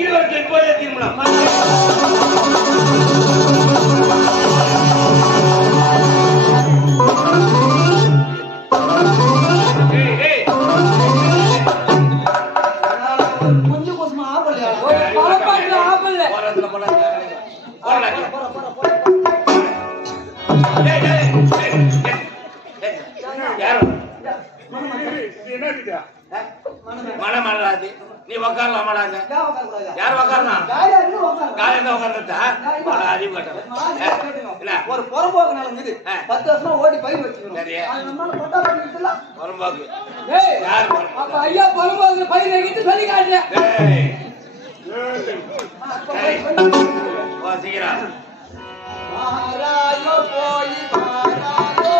இருவருக்கு இப்போதே திருமணம். கொஞ்சம் கொஞ்சமா ஆப்பல்லையா மனமல்லாது நீ உக்காரலாமாடா? யார் உக்காரனா? அறிவு கட்ட ஒரு புறம்போக்கு நிலம் இது 10 வருஷமா ஓடி பயிர் வச்சுக்கணும். புறம்போக்கு ஐயா புறம்போக்கு பயிர் வைக்கிட்டு சொல்லி காட்டுறேன். சீக்கிரம் மாராயோ போய் மாராயோ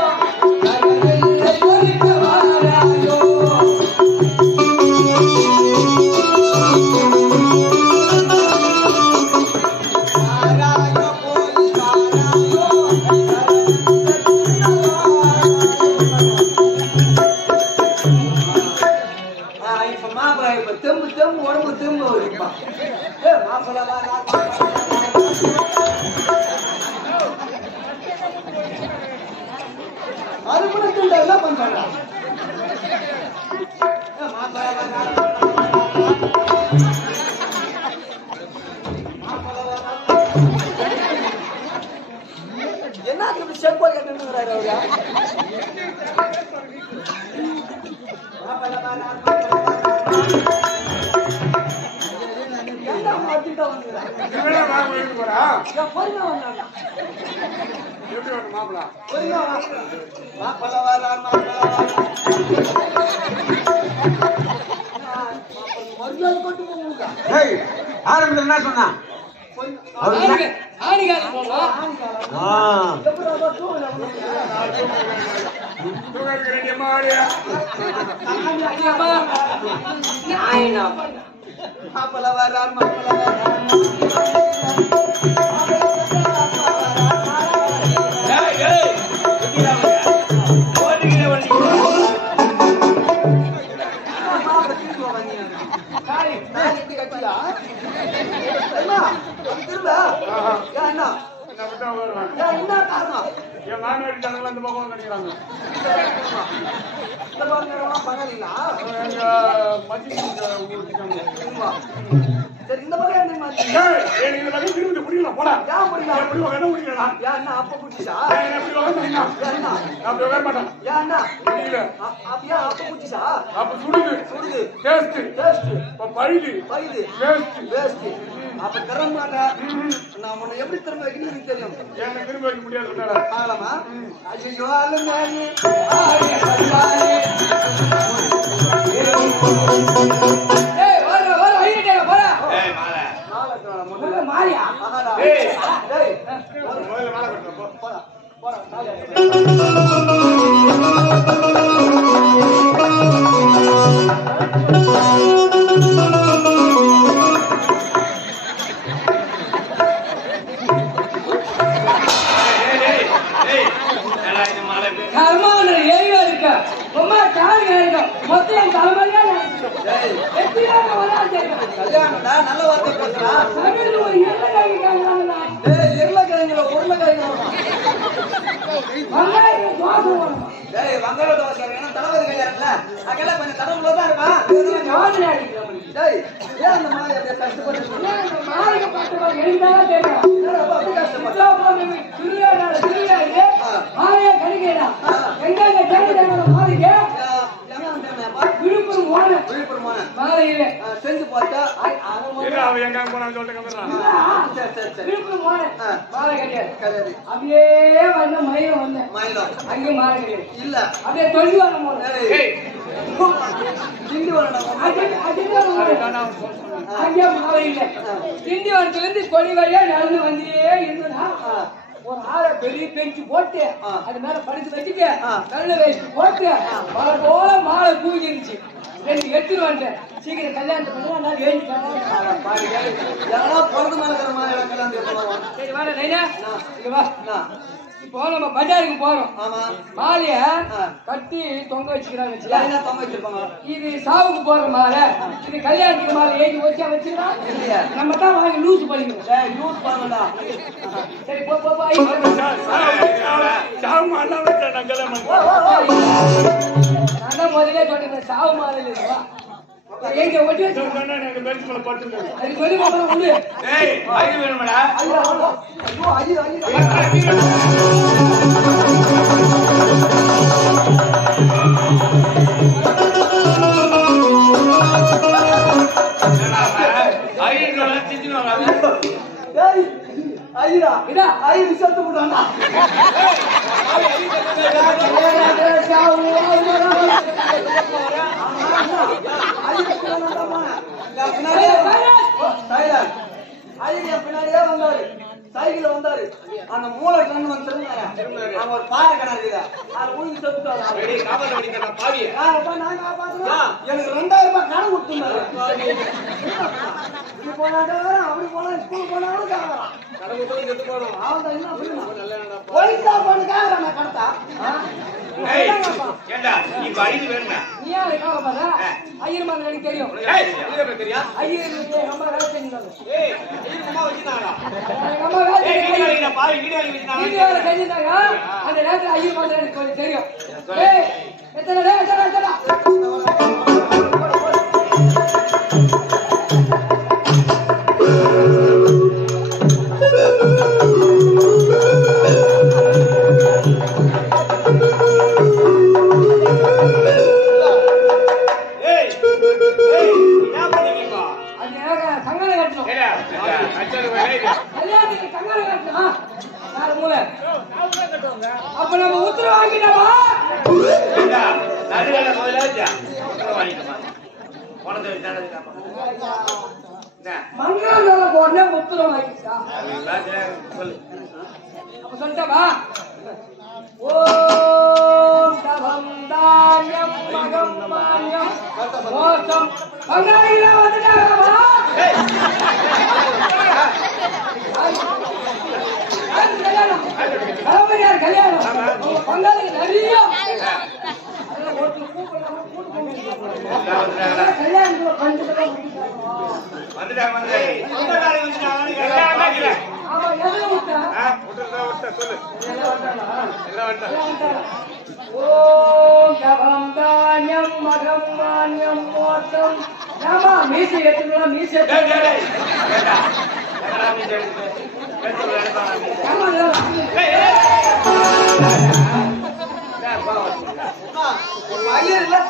தெம்பு தெம்பு உடம்பு தெம்பு வருப்பா. அது கூட திண்டா என்ன பண்றாங்க? என்ன செப்பா கேட்டுங்கிறாரு அவரு. என்ன சொன்னா அப்ப தர மாட்டேன். நான் உன்னை எப்படி திரும்ப வைக்கணும்னு தெரியும். எனக்கு திரும்ப வைக்க முடியாது. ஆகலாமா? ஐயோ நல்ல வார்த்தை பேசுறான். வங்காள தோசை தளபதி கல்யாணம்ல அங்கெல்லாம் கொஞ்சம் தடவுலதான் இருப்பான். செஞ்சு பார்த்தா அப்படியே வந்த மயிலம் வந்தேன். மயிலம் அங்கே மாற கிடையாது. இல்ல அப்படியே தொண்டி வரும் போது திண்டிவனத்திலிருந்து கொடி வழியா நடந்து வந்தே இருந்தா ஒரு ஆளை பெரிய பெஞ்சு போட்டு அது மேல படுத்து வச்சுட்டு நல்ல வேஸ்ட் போட்டு மழை போல மாலை தூக்கிருச்சு. ரெண்டு எடுத்துட்டு வந்துட்டேன். சீக்கிரம் கல்யாணத்தை பண்ணலாம். நான் எழுதி சரி வர நைனா இங்க வா. இப்போ நம்ம பஜாருக்கு போறோம். மாலைய கட்டி தொங்க வச்சுக்கிறாங்க. இது சாவுக்கு போற மாலை, இது கல்யாணத்துக்கு மாலை ஏறி வச்சா வச்சுக்கலாம். நம்ம தான் வாங்கி லூஸ் பண்ணிக்கணும். சரி போ போ போ. நான் முதலே சொல்றேன் சாவு மாலை இல்லையா எங்க ஒட்டி வச்சு அது சொல்லி மாத்திரம் உண்டு. வேணுமாடா பின்னாடியே வந்தாரு, சைக்கிள் வந்தாரு. அந்த மூளை கண்ணு வந்து ஒரு பாறை கிணறு எனக்கு 2000 ரூபாய் கடன் கொடுத்துருந்தாரு. இப்படி போனாங்க அப்படி போனா ஸ்கூல் போனாலும் கேட்கறான். ஒழிச்சா போன கேட்கறான் கடத்தா. ஐயர் மாதிரி எனக்கு தெரியும். ஐயர் அம்மா வேலை செஞ்சாங்க. அந்த நேரத்தில் ஐயர் மாதிரி எனக்கு கொஞ்சம் தெரியும். அப்ப நம்ம உத்தரவு வாங்கிட்டோமா? மங்கள போன உத்தரவு வாங்கிட்டா அப்ப சொல்லிட்டா ஓம் தவம் தாயம் மகம் மாயம் மோசம் பங்காளிகளா வந்துட்டாங்கம்மா. கல்யாணம் பங்காளி நிறைய ஓம் தவம் தானியம் மகம் மானியம் மோசம் மீசை எடுத்துக்கலாம். மீசை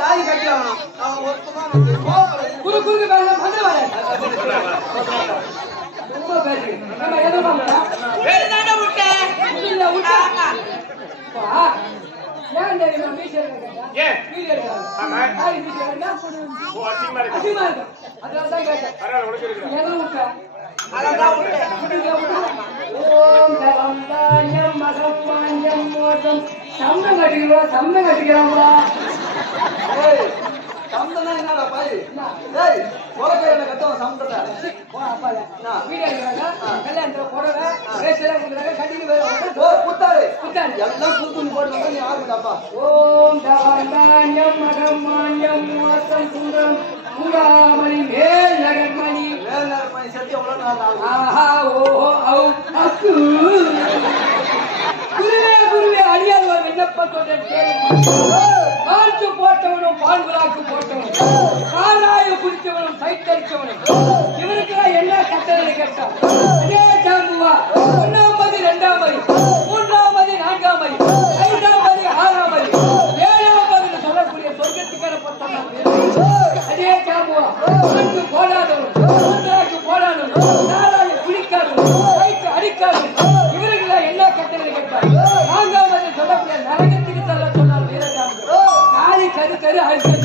தாய் கட்டியாகணும். குறு குறுக்கு பேச வந்து வர ரொம்ப பேசு. நம்ம எதிர்பார்க்கல ஏன் தெரியுமா மீசை அதனாலதான் கேட்டேன். ஓம் தவம் தானியம் மகம் மானியம் மோசம் சம்பளம் கட்டிக்கிறோம். சம்பளம் கட்டிக்கிறாங்களா? சம்பளம் என்னடா பாய்? ஏய் கொலைக்கையில கட்டவன் சம்பளத்தை கல்யாணத்துல புடவை கட்டிட்டு புத்தாரு எல்லாம் புத்து போட்டு நீ ஆகுதாப்பா. ஓம் தவம் தானியம் மகம் மானியம் மோசம் சுந்தரம் பூராமணி மேல் நகர்மணி மேல் நகர்மணி சத்தி எவ்வளவு நாள் ஆகும்? ஆஹா ஓஹோ அவு அக்கு குருவே அடியால் ஒரு விண்ணப்பத்தோட காற்று போட்டவனும் பால் விழாக்கு போட்டவனும் காலாய குடித்தவனும் சைத்தரிச்சவனும் இவனுக்குலாம் என்ன கட்டளை கேட்டான்? அதே சாம்புவா 1வது 2வது 3வது 4வது 5வது 6வது 7வது சொல்லக்கூடிய சொர்க்கத்துக்கான பட்டம். அதே சாம்புவா போடாதவனும் போடாதவனும் காலாய குடிக்காதவனும் சைத்து அடிக்காதவனும் இவனுக்குலாம் என்ன கட்டளை கேட்டான்? 4வது சொல்லக்கூடிய நரகத்துக்கு தள்ள சொன்னார் வீரஜாம்பு. காலி கரு கரு அழுத்தம்